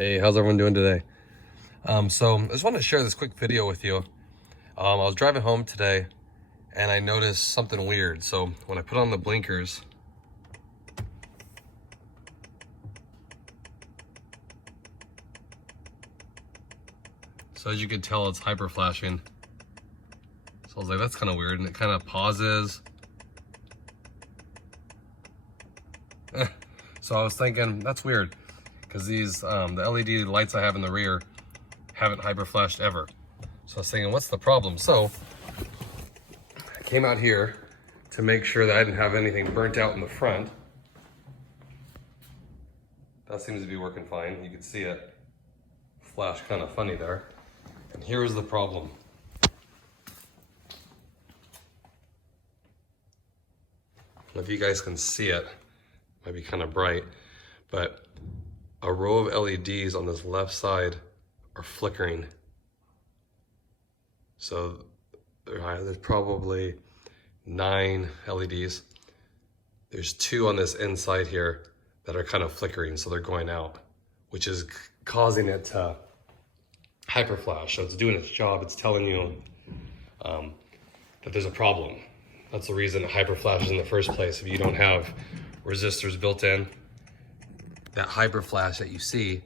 Hey, how's everyone doing today? So I just wanted to share this quick video with you. I was driving home today and I noticed something weird. So when I put on the blinkers, so as you can tell, it's hyper flashing. So I was like, that's kind of weird. And it kind of pauses. So I was thinking, that's weird. Because these, the LED lights I have in the rear haven't hyper flashed ever. So I was thinking, what's the problem? So I came out here to make sure that I didn't have anything burnt out in the front. That seems to be working fine. You can see it flash kind of funny there. And here's the problem. If you guys can see it, might be kind of bright, but a row of LEDs on this left side are flickering. So there's probably 9 LEDs. There's 2 on this inside here that are kind of flickering, so they're going out, which is causing it to hyper flash. So it's doing its job. It's telling you that there's a problem. That's the reason it hyper flashes in the first place. If you don't have resistors built in, that hyper flash that you see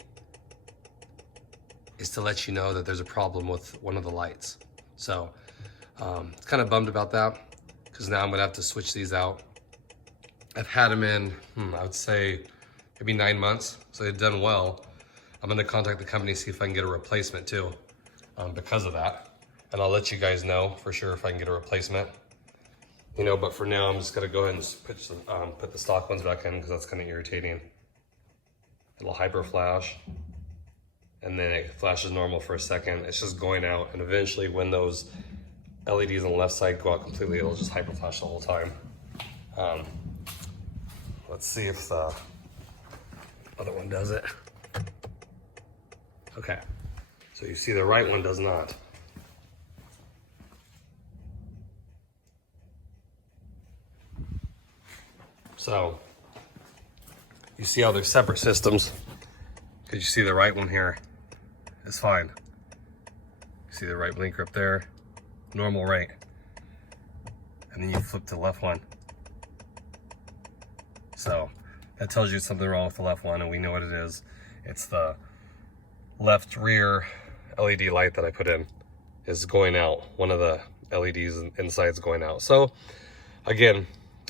is to let you know that there's a problem with one of the lights. So kind of bummed about that, because now I'm gonna have to switch these out. I've had them in, I would say maybe 9 months, so they've done well. I'm gonna contact the company, see if I can get a replacement too, because of that. And I'll let you guys know for sure if I can get a replacement. You know, but for now, I'm just gonna go ahead and put the stock ones back in, because that's kind of irritating. It'll hyper flash, and then it flashes normal for a second. It's just going out, and eventually when those LEDs on the left side go out completely, it'll just hyper flash the whole time. Let's see if the other one does it. Okay, so you see the right one does not. So you see how they're separate systems, because you see the right one here is fine. You see the right blinker up there, normal rate. And then you flip to the left one. So that tells you something wrong with the left one, and we know what it is. It's the left rear LED light that I put in is going out. One of the LEDs inside is going out. So again,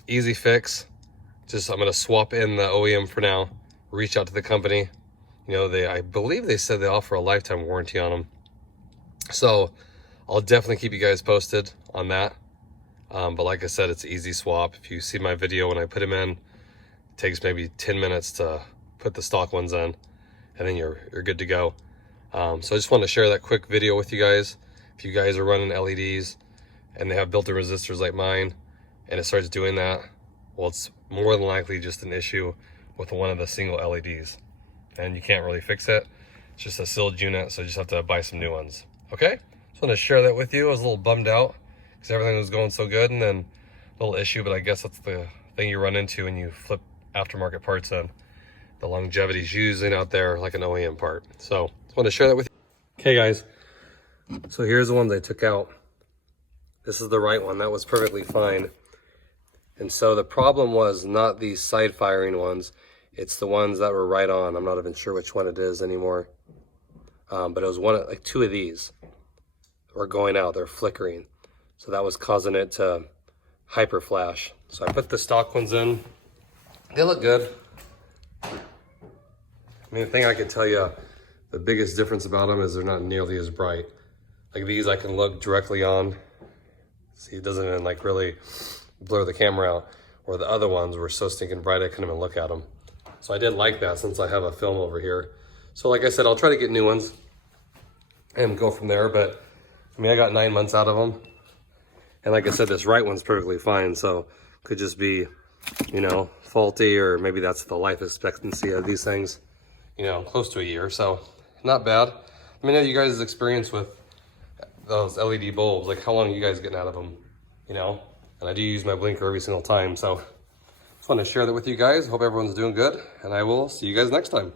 easy fix. Just, I'm gonna swap in the OEM for now, reach out to the company. You know, I believe they said they offer a lifetime warranty on them. So I'll definitely keep you guys posted on that. But like I said, it's an easy swap. If you see my video when I put them in, it takes maybe 10 minutes to put the stock ones in, and then you're good to go. So I just want to share that quick video with you guys. If you guys are running LEDs and they have built-in resistors like mine, and it starts doing that, well, it's more than likely just an issue with one of the single LEDs, and you can't really fix it. It's just a sealed unit, so you just have to buy some new ones. Okay, just want to share that with you. I was a little bummed out because everything was going so good, and then a little issue, but I guess that's the thing you run into when you flip aftermarket parts in. The longevity is usually out there like an OEM part. So just want to share that with you. Okay guys, so here's the ones I took out. This is the right one. That was perfectly fine. And so the problem was not these side firing ones, it's the ones that were right on. I'm not even sure which one it is anymore. But it was like 2 of these were going out, they're flickering. So that was causing it to hyper flash. So I put the stock ones in. They look good. I mean, the thing I can tell you, the biggest difference about them is they're not nearly as bright. Like these I can look directly on. See, it doesn't even like really blur the camera out, or the other ones were so stinking bright I couldn't even look at them. So I did like that, since I have a film over here. So like I said, I'll try to get new ones and go from there. But I mean, I got 9 months out of them, and like I said, this right one's perfectly fine. So could just be, you know, faulty, or maybe that's the life expectancy of these things, you know, close to a year. So not bad. Let me know you guys' experience with those LED bulbs. Like, how long are you guys getting out of them, you know? And I do use my blinker every single time. So just want to share that with you guys. Hope everyone's doing good, and I will see you guys next time.